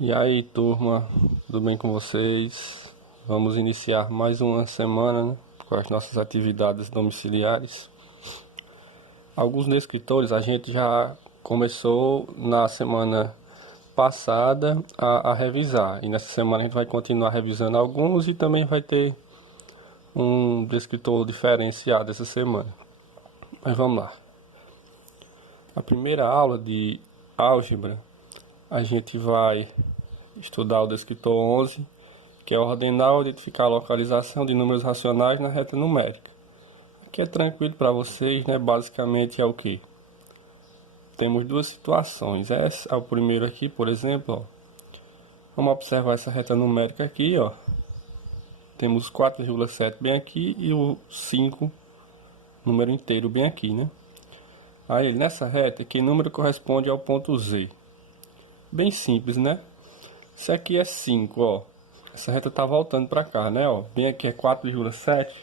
E aí, turma, tudo bem com vocês? Vamos iniciar mais uma semana, né, com as nossas atividades domiciliares. Alguns descritores a gente já começou na semana passada a revisar, e nessa semana a gente vai continuar revisando alguns e também vai ter um descritor diferenciado essa semana. Mas vamos lá. A primeira aula de álgebra a gente vai estudar o descritor 11, que é ordenar ou identificar a localização de números racionais na reta numérica. Aqui é tranquilo para vocês, né? Basicamente é o que? Temos duas situações. Essa é o primeiro aqui, por exemplo, ó. Vamos observar essa reta numérica aqui, ó. Temos 4,7 bem aqui e o 5, número inteiro, bem aqui, né? Aí, nessa reta, que número corresponde ao ponto Z? Bem simples, né? Se aqui é 5, ó. Essa reta tá voltando para cá, né, ó. Bem aqui é 4,7.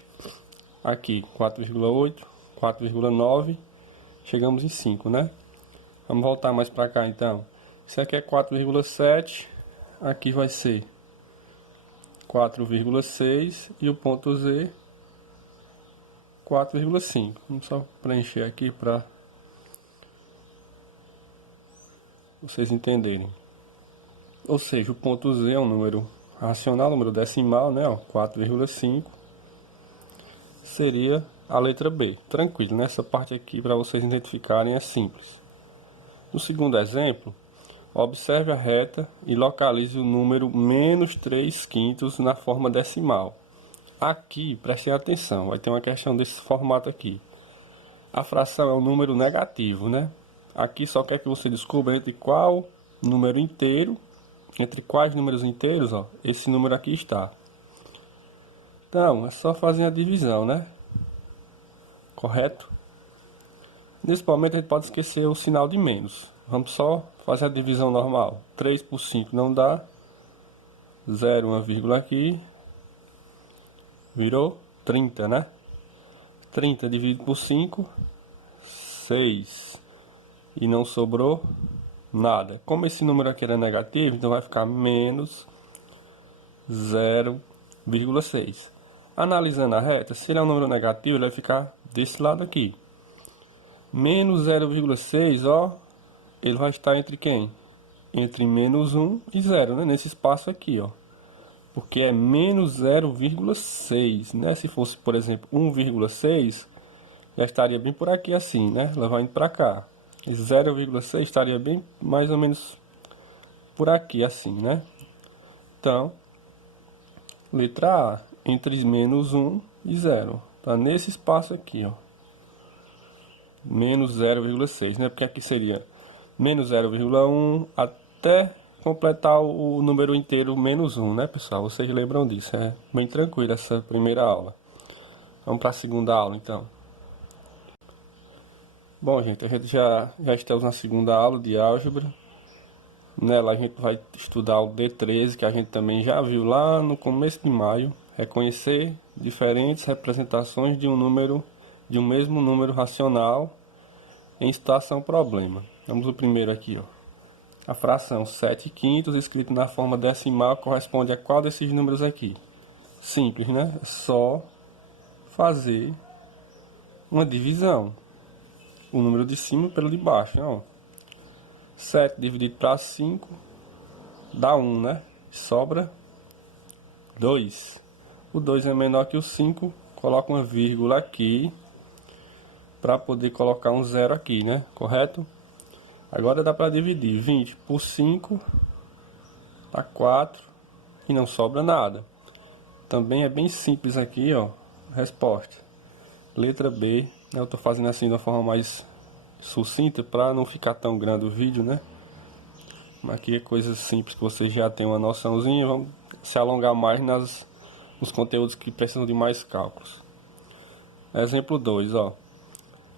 Aqui 4,8, 4,9, chegamos em 5, né? Vamos voltar mais para cá então. Isso aqui é 4,7, aqui vai ser 4,6 e o ponto Z 4,5. Vamos só preencher aqui para vocês entenderem. Ou seja, o ponto Z é um número racional, número decimal, né? 4,5 seria a letra B. Tranquilo, nessa parte aqui para vocês identificarem é simples. No segundo exemplo, observe a reta e localize o número menos 3/5 na forma decimal. Aqui, prestem atenção, vai ter uma questão desse formato aqui. A fração é um número negativo, né? Aqui só quer que você descubra entre qual número inteiro, entre quais números inteiros, ó, esse número aqui está. Então, é só fazer a divisão, né? Correto? Nesse momento a gente pode esquecer o sinal de menos. Vamos só fazer a divisão normal. 3 por 5 não dá. 0, uma vírgula aqui. Virou 30, né? 30 dividido por 5, 6. E não sobrou nada. Como esse número aqui era negativo, então vai ficar menos 0,6. Analisando a reta, se ele é um número negativo, ele vai ficar desse lado aqui. Menos 0,6, ó, ele vai estar entre quem? Entre menos 1 e 0, né? Nesse espaço aqui, ó. Porque é menos 0,6, né? Se fosse, por exemplo, 1,6, já estaria bem por aqui assim, né? Ela vai indo para cá. E 0,6 estaria bem mais ou menos por aqui assim, né? Então, letra A, entre menos 1 e 0. Tá nesse espaço aqui, ó. Menos 0,6, né? Porque aqui seria menos 0,1 até completar o número inteiro menos 1, né, pessoal? Vocês lembram disso? É bem tranquilo essa primeira aula. Vamos para a segunda aula, então. Bom, gente, a gente já estamos na segunda aula de álgebra. Nela a gente vai estudar o D13, que a gente também já viu lá no começo de maio. Reconhecer diferentes representações de um número, de um mesmo número racional em situação problema. Vamos ao primeiro aqui, ó. A fração 7/5 escrito na forma decimal corresponde a qual desses números aqui? Simples, né? É só fazer uma divisão. O número de cima pelo de baixo, né? Ó. 7 dividido para 5 dá 1, né? Sobra 2. O 2 é menor que o 5, coloca uma vírgula aqui para poder colocar um zero aqui, né? Correto? Agora dá para dividir 20 por 5, dá 4 e não sobra nada. Também é bem simples aqui, ó, resposta. Letra B, eu estou fazendo assim de uma forma mais sucinta para não ficar tão grande o vídeo, né? Aqui é coisas simples que vocês já têm uma noçãozinha, vamos se alongar mais nos conteúdos que precisam de mais cálculos. Exemplo 2, ó.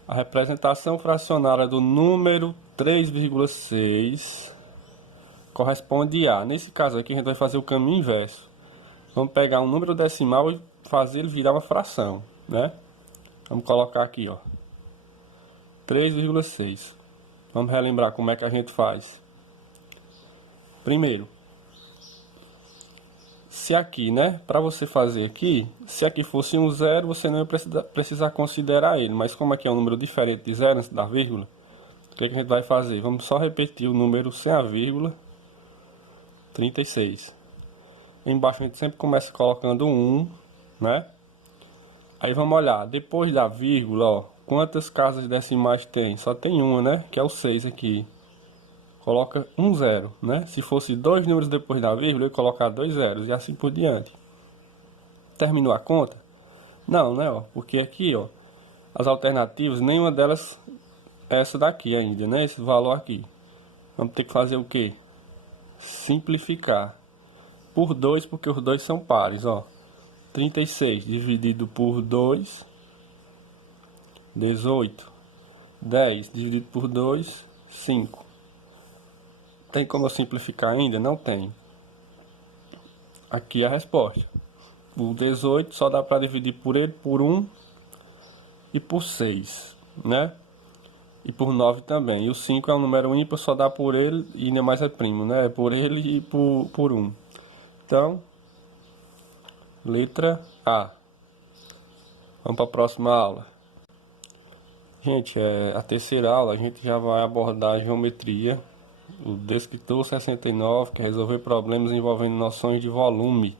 A representação fracionária do número 3,6 corresponde a... Nesse caso aqui a gente vai fazer o caminho inverso. Vamos pegar um número decimal e fazer ele virar uma fração, né? Vamos colocar aqui, ó. 3,6. Vamos relembrar como é que a gente faz. Primeiro, se aqui, né, para você fazer aqui, se aqui fosse um zero, você não ia precisar considerar ele. Mas como aqui é um número diferente de zero antes da vírgula, o que a gente vai fazer? Vamos só repetir o número sem a vírgula, 36. Embaixo a gente sempre começa colocando 1, né? Aí vamos olhar, depois da vírgula, ó, quantas casas decimais tem? Só tem uma, né? Que é o 6 aqui. Coloca um zero, né? Se fosse dois números depois da vírgula, eu ia colocar dois zeros e assim por diante. Terminou a conta? Não, né? Ó, porque aqui, ó, as alternativas, nenhuma delas é essa daqui ainda, né? Esse valor aqui. Vamos ter que fazer o quê? Simplificar. Por 2, porque os dois são pares, ó. 36 dividido por 2, 18. 10 dividido por 2, 5. Tem como eu simplificar ainda? Não tem. Aqui é a resposta. O 18 só dá para dividir por ele, por 1 e por 6, né? E por 9 também. E o 5 é um número ímpar, só dá por ele e ainda mais é primo, né? É por ele e por 1. Então, letra A. Vamos para a próxima aula. Gente, a terceira aula a gente já vai abordar a geometria, o descritor 69, que é resolver problemas envolvendo noções de volume.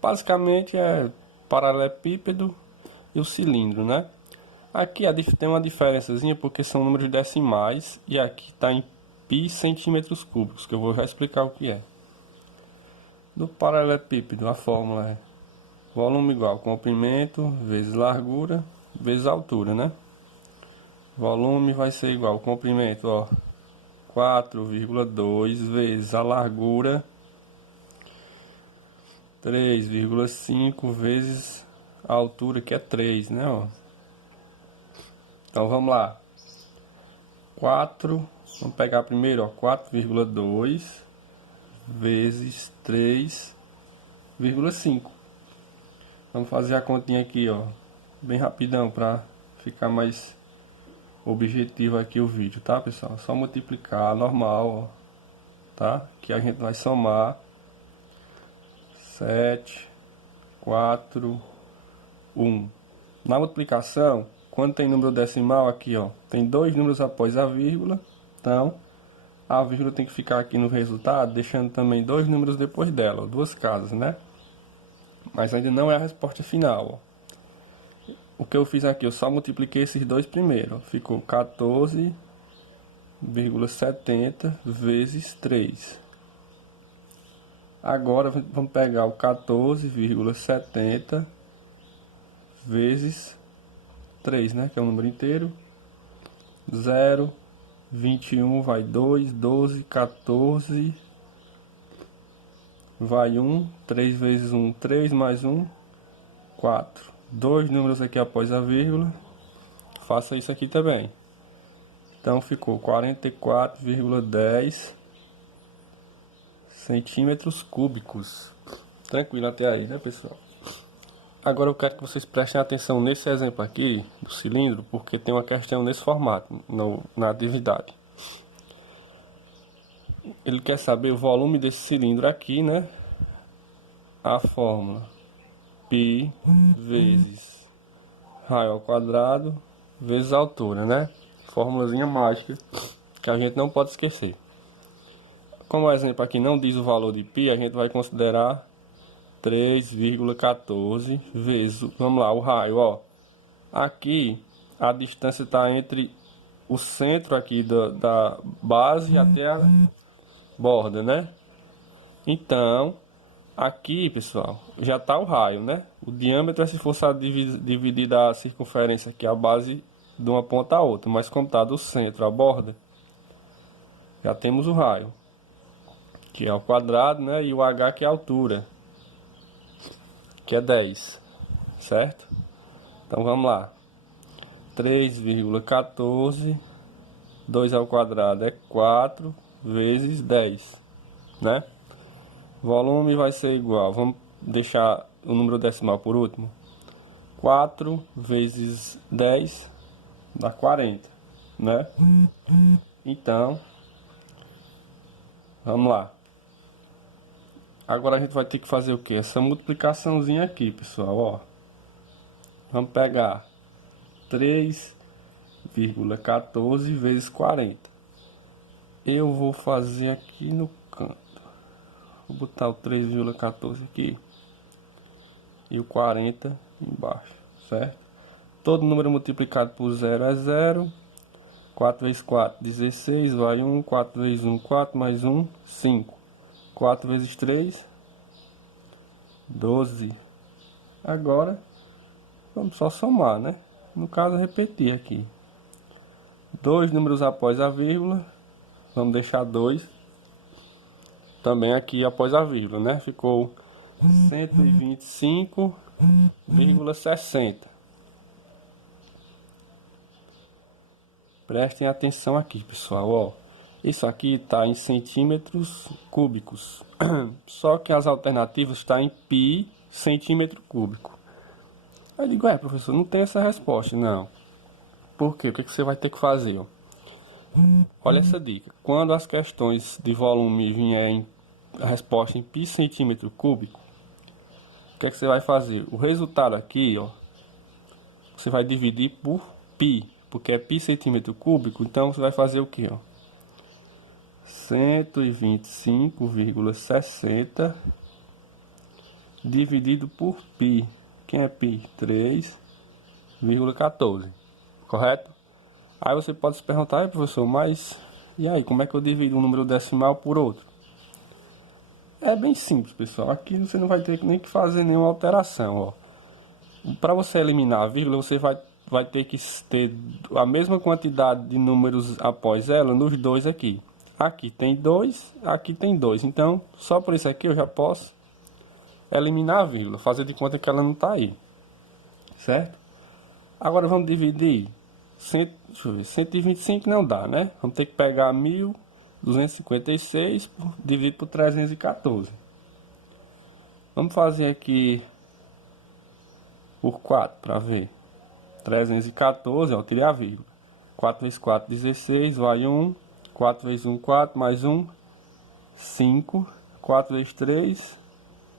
Basicamente é paralelepípedo e o cilindro, né? Aqui tem uma diferençazinha porque são números decimais e aqui está em pi centímetros cúbicos, que eu vou já explicar o que é. Do paralelepípedo, a fórmula é volume igual comprimento vezes largura vezes altura, né? Volume vai ser igual comprimento, ó, 4,2 vezes a largura 3,5 vezes a altura, que é 3, né, ó. Então vamos lá. 4, vamos pegar primeiro, ó, 4,2 vezes 3,5. Vamos fazer a continha aqui, ó, bem rapidão para ficar mais objetivo aqui o vídeo, tá, pessoal? Só multiplicar normal, ó, tá? Que a gente vai somar 7, 4, 1. Na multiplicação, quando tem número decimal aqui, ó, tem dois números após a vírgula, então a vírgula tem que ficar aqui no resultado, deixando também dois números depois dela, ó, duas casas, né? Mas ainda não é a resposta final, ó. O que eu fiz aqui, eu só multipliquei esses dois primeiro, ó. Ficou 14,70 vezes 3. Agora vamos pegar o 14,70 vezes 3, né? Que é um número inteiro. 0, 21 vai 2, 12, 14 vai 1, 3 vezes 1, 3 mais 1, 4. Dois números aqui após a vírgula. Faça isso aqui também. Então ficou 44,10 centímetros cúbicos. Tranquilo até aí, né, pessoal? Agora eu quero que vocês prestem atenção nesse exemplo aqui do cilindro, porque tem uma questão nesse formato, na atividade. Ele quer saber o volume desse cilindro aqui, né? A fórmula π vezes raio ao quadrado vezes a altura, né? Fórmulazinha mágica que a gente não pode esquecer. Como o exemplo aqui não diz o valor de π, a gente vai considerar 3,14 vezes, vamos lá, o raio, ó. Aqui a distância está entre o centro aqui da base até a borda, né? Então, aqui, pessoal, já está o raio, né? O diâmetro é se fosse dividir a circunferência aqui, a base de uma ponta a outra. Mas como está do centro à borda, já temos o raio, que é o quadrado, né? E o h, que é a altura, que é 10, certo? Então vamos lá. 3,14, 2 ao quadrado é 4 vezes 10, né? Volume vai ser igual, vamos deixar o número decimal por último. 4 vezes 10 dá 40, né? Então, vamos lá. Agora a gente vai ter que fazer o que? Essa multiplicaçãozinha aqui, pessoal, ó. Vamos pegar 3,14 vezes 40. Eu vou fazer aqui no canto. Vou botar o 3,14 aqui e o 40 embaixo, certo? Todo número multiplicado por 0 é 0. 4 vezes 4, 16, vai 1. 4 vezes 1, 4, mais 1, 5. 4 vezes 3, 12. Agora, vamos só somar, né? No caso, repetir aqui. Dois números após a vírgula. Vamos deixar 2 também aqui após a vírgula, né? Ficou 125,60. Prestem atenção aqui, pessoal, ó. Isso aqui está em centímetros cúbicos. Só que as alternativas estão em pi centímetro cúbico. Eu digo, professor, não tem essa resposta. Não. Por quê? O que você vai ter que fazer, ó? Olha essa dica. Quando as questões de volume vierem a resposta em pi centímetro cúbico, o que você vai fazer? O resultado aqui, ó, você vai dividir por pi, porque é pi centímetro cúbico. Então você vai fazer o que, ó? 125,60 dividido por pi. Quem é pi? 3,14. Correto? Aí você pode se perguntar, professor, mas e aí, como é que eu divido um número decimal por outro? É bem simples, pessoal. Aqui você não vai ter nem que fazer nenhuma alteração, ó. Para você eliminar a vírgula, você vai ter que ter a mesma quantidade de números após ela nos dois aqui. Aqui tem 2, aqui tem 2. Então, só por isso aqui eu já posso eliminar a vírgula, fazer de conta que ela não está aí. Certo? Agora vamos dividir. Deixa eu ver, 125 não dá, né? Vamos ter que pegar 1.256 dividido por 314. Vamos fazer aqui por 4 para ver. 314, ó, tirei a vírgula. 4 vezes 4, 16, vai 1. 4 vezes 1, 4, mais 1, 5. 4 vezes 3,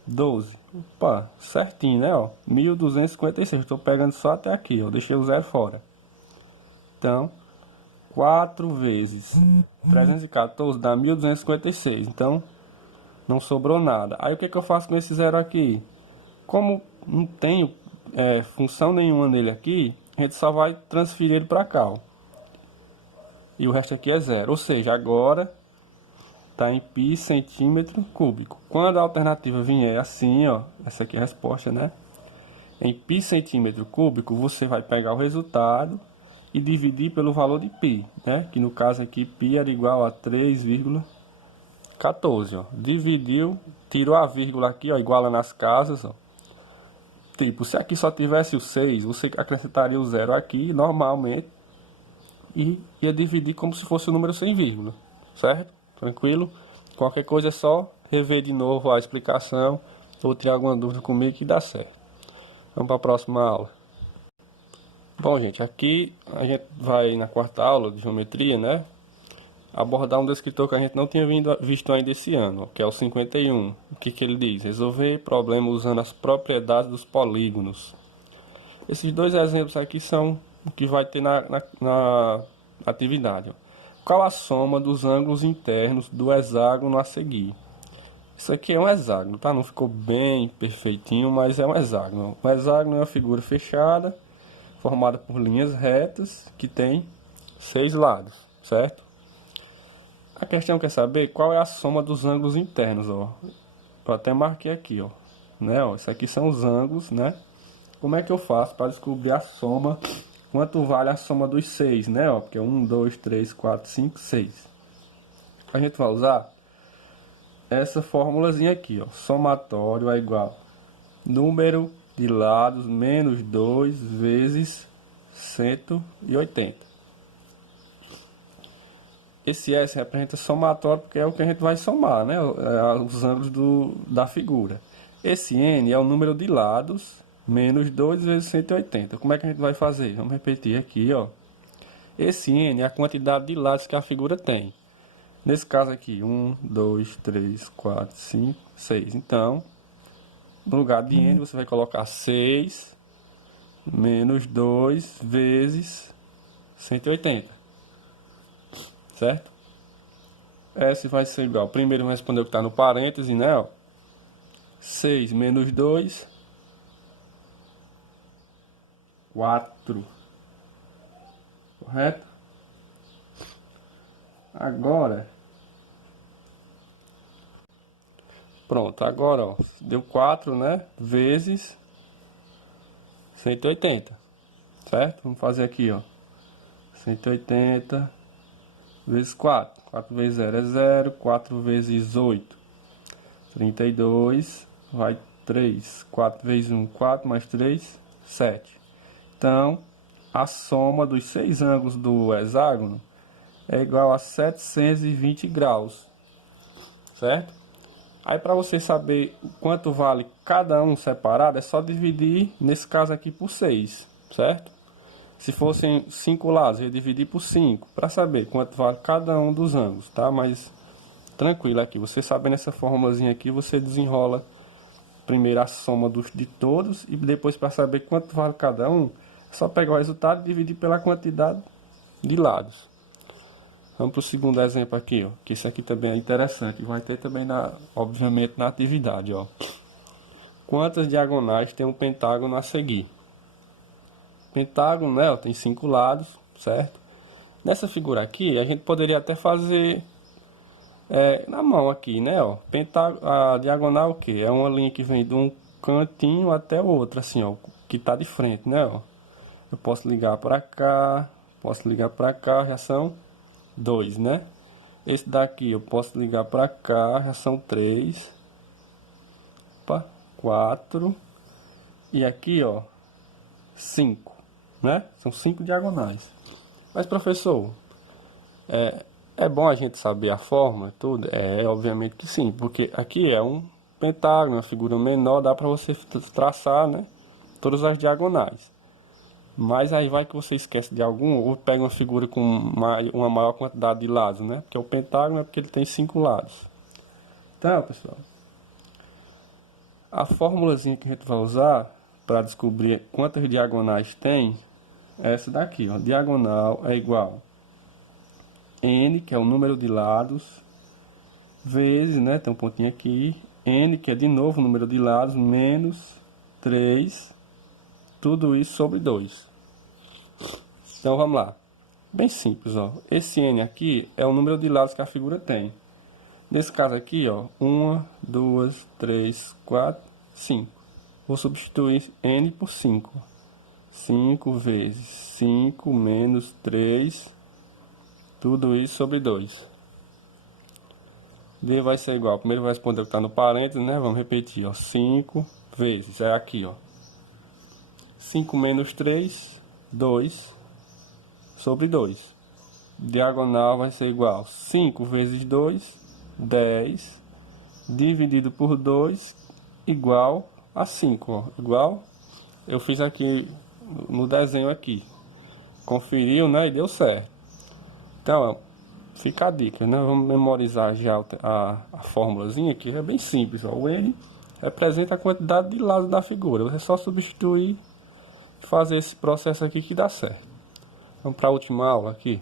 12. Opa, certinho, né, ó? 1.256, estou pegando só até aqui, ó. Deixei o zero fora. Então, 4 vezes 314 dá 1.256. Então, não sobrou nada. Aí, o que eu faço com esse zero aqui? Como não tenho função nenhuma nele aqui, a gente só vai transferir ele para cá, ó. E o resto aqui é zero. Ou seja, agora está em pi centímetro cúbico. Quando a alternativa vier assim, ó, essa aqui é a resposta, né? Em pi centímetro cúbico, você vai pegar o resultado e dividir pelo valor de pi, né? Que no caso aqui, pi era igual a 3,14, ó. Dividiu, tirou a vírgula aqui, ó, iguala nas casas, ó. Tipo, se aqui só tivesse o 6, você acrescentaria o zero aqui, normalmente, e ia dividir como se fosse o número sem vírgula, certo? Tranquilo? Qualquer coisa é só rever de novo a explicação ou tirar alguma dúvida comigo que dá certo. Vamos para a próxima aula. Bom, gente, aqui a gente vai na quarta aula de geometria, né? Abordar um descritor que a gente não tinha visto ainda esse ano, que é o 51. O que ele diz? Resolver problema usando as propriedades dos polígonos. Esses dois exemplos aqui são o que vai ter na atividade. Qual a soma dos ângulos internos do hexágono a seguir? Isso aqui é um hexágono, tá? Não ficou bem perfeitinho, mas é um hexágono. O hexágono é uma figura fechada, formada por linhas retas, que tem 6 lados, certo? A questão quer saber qual é a soma dos ângulos internos, ó. Eu até marquei aqui, ó. Né, ó, isso aqui são os ângulos, né? Como é que eu faço para descobrir a soma? Quanto vale a soma dos 6, né? Ó, porque 1, 2, 3, 4, 5, 6. A gente vai usar essa formulazinha aqui, ó. Somatório é igual número de lados menos 2 vezes 180. Esse S representa somatório porque é o que a gente vai somar, né? Os ângulos da figura. Esse N é o número de lados menos 2 vezes 180. Como é que a gente vai fazer? Vamos repetir aqui, ó. Esse N é a quantidade de lados que a figura tem. Nesse caso aqui, 1, 2, 3, 4, 5, 6. Então, no lugar de n, você vai colocar 6 menos 2 vezes 180. Certo? S vai ser igual. Primeiro vamos responder o que está no parêntese, né? Ó. 6 menos 2, 4. Correto? Agora, pronto, agora ó, deu 4, né? Vezes 180, certo? Vamos fazer aqui, ó. 180 vezes 4. 4 vezes 0 é 0. 4 vezes 8, 32. Vai 3. 4 vezes 1, 4 mais 3, 7. Então, a soma dos 6 ângulos do hexágono é igual a 720 graus, certo? Aí, para você saber quanto vale cada um separado, é só dividir, nesse caso aqui, por 6, certo? Se fossem 5 lados, eu ia dividir por 5, para saber quanto vale cada um dos ângulos, tá? Mas, tranquilo aqui, você sabendo essa formulazinha aqui, você desenrola primeiro a soma de todos, e depois, para saber quanto vale cada um, é só pegar o resultado e dividir pela quantidade de lados. Vamos para o segundo exemplo aqui, ó, que isso aqui também é interessante, vai ter também, obviamente, na atividade, ó. Quantas diagonais tem um pentágono a seguir? Pentágono, né, ó, tem 5 lados, certo? Nessa figura aqui, a gente poderia até fazer na mão aqui, né, ó. A diagonal o quê? É uma linha que vem de um cantinho até o outro, assim, ó, que tá de frente, né, ó. Eu posso ligar para cá, posso ligar para cá, já são 2, né? Esse daqui eu posso ligar para cá, já são 3. Opa, 4. E aqui, ó, 5, né? São 5 diagonais. Mas, professor, é bom a gente saber a forma e tudo? Obviamente que sim, porque aqui é um pentágono, uma figura menor, dá para você traçar, né, todas as diagonais. Mas aí vai que você esquece de algum, ou pega uma figura com uma maior quantidade de lados, né? Porque o pentágono é porque ele tem 5 lados. Então, pessoal, a formulazinha que a gente vai usar para descobrir quantas diagonais tem é essa daqui, ó. Diagonal é igual n, que é o número de lados, vezes, né? Tem um pontinho aqui. N, que é de novo o número de lados, menos 3, tudo isso sobre 2. Então vamos lá. Bem simples, ó. Esse n aqui é o número de lados que a figura tem. Nesse caso aqui, ó, 1, 2, 3, 4, 5. Vou substituir n por 5. 5 vezes 5 menos 3, tudo isso sobre 2. D vai ser igual. Primeiro vai responder o que está no parênteses, né? Vamos repetir, ó. 5 vezes, é aqui, ó. 5 menos 3, 2 sobre 2. Diagonal vai ser igual 5 vezes 2, 10, dividido por 2, igual a 5, ó. Igual, eu fiz aqui no desenho aqui. Conferiu, né? E deu certo. Então, ó, fica a dica, né? Vamos memorizar já a formulazinha que é bem simples, ó. O N representa a quantidade de lados da figura. Você só substituir e fazer esse processo aqui que dá certo. Vamos para a última aula aqui.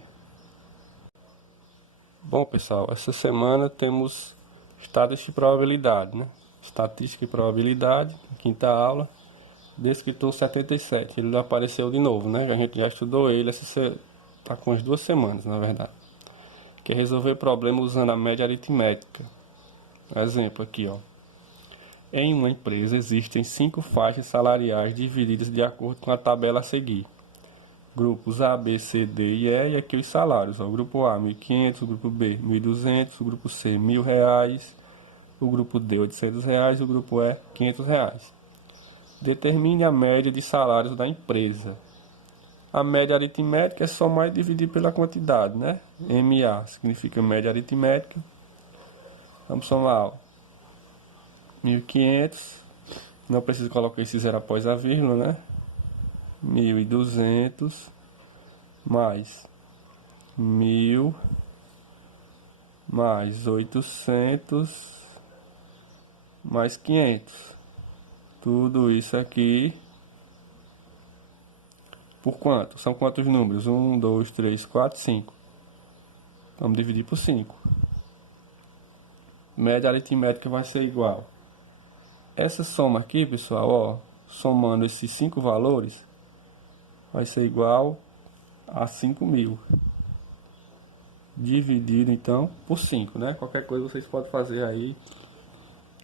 Bom, pessoal, essa semana temos estatística e probabilidade, né? Estatística e probabilidade, quinta aula, descritor 77. Ele apareceu de novo, né? A gente já estudou ele, tá com as 2 semanas, na verdade. Que é resolver problemas usando a média aritmética. Exemplo aqui, ó. Em uma empresa existem 5 faixas salariais divididas de acordo com a tabela a seguir. Grupos A, B, C, D e E, e aqui os salários. Ó. O grupo A, 1.500, o grupo B, 1.200, o grupo C, R$ 1.000, o grupo D, R$ 800, o grupo E, R$ 500. Determine a média de salários da empresa. A média aritmética é somar e dividir pela quantidade, né? MA significa média aritmética. Vamos somar, ó. 1.500, não precisa colocar esse zero após a vírgula, né? 1.200 mais 1.000 mais 800 mais 500. Tudo isso aqui por quanto? São quantos números? 1, 2, 3, 4, 5. Vamos dividir por 5. Média aritmética vai ser igual. Essa soma aqui, pessoal, ó, somando esses 5 valores, vai ser igual a 5.000. Dividido, então, por 5, né? Qualquer coisa vocês podem fazer aí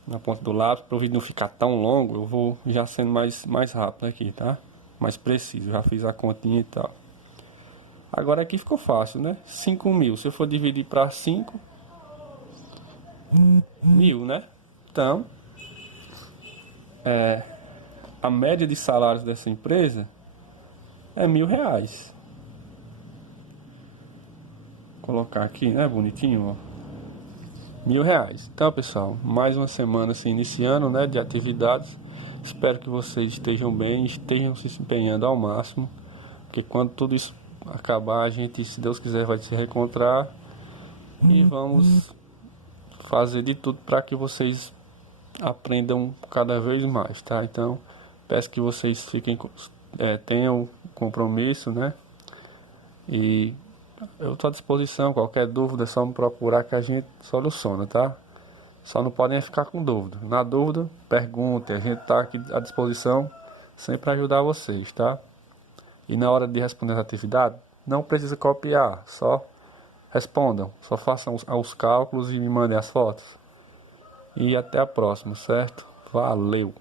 na ponta do lápis. Para o vídeo não ficar tão longo, eu vou já sendo mais rápido aqui, tá? Mais preciso, já fiz a continha e tal. Agora aqui ficou fácil, né? 5.000, se eu for dividir para 5, 1.000, né? Então, a média de salários dessa empresa é R$1.000. Vou colocar aqui, né? Bonitinho, ó. R$1.000. Então, pessoal, mais uma semana se iniciando, né? De atividades. Espero que vocês estejam bem, estejam se empenhando ao máximo. Porque quando tudo isso acabar, a gente, se Deus quiser, vai se reencontrar. E vamos fazer de tudo para que vocês aprendam cada vez mais, tá? Então, peço que vocês tenham compromisso, né? E eu estou à disposição. Qualquer dúvida é só me procurar que a gente soluciona, tá? Só não podem ficar com dúvida. Na dúvida, pergunte. A gente está aqui à disposição sempre para ajudar vocês, tá? E na hora de responder as atividades, não precisa copiar. Só respondam. Só façam os cálculos e me mandem as fotos. E até a próxima, certo? Valeu!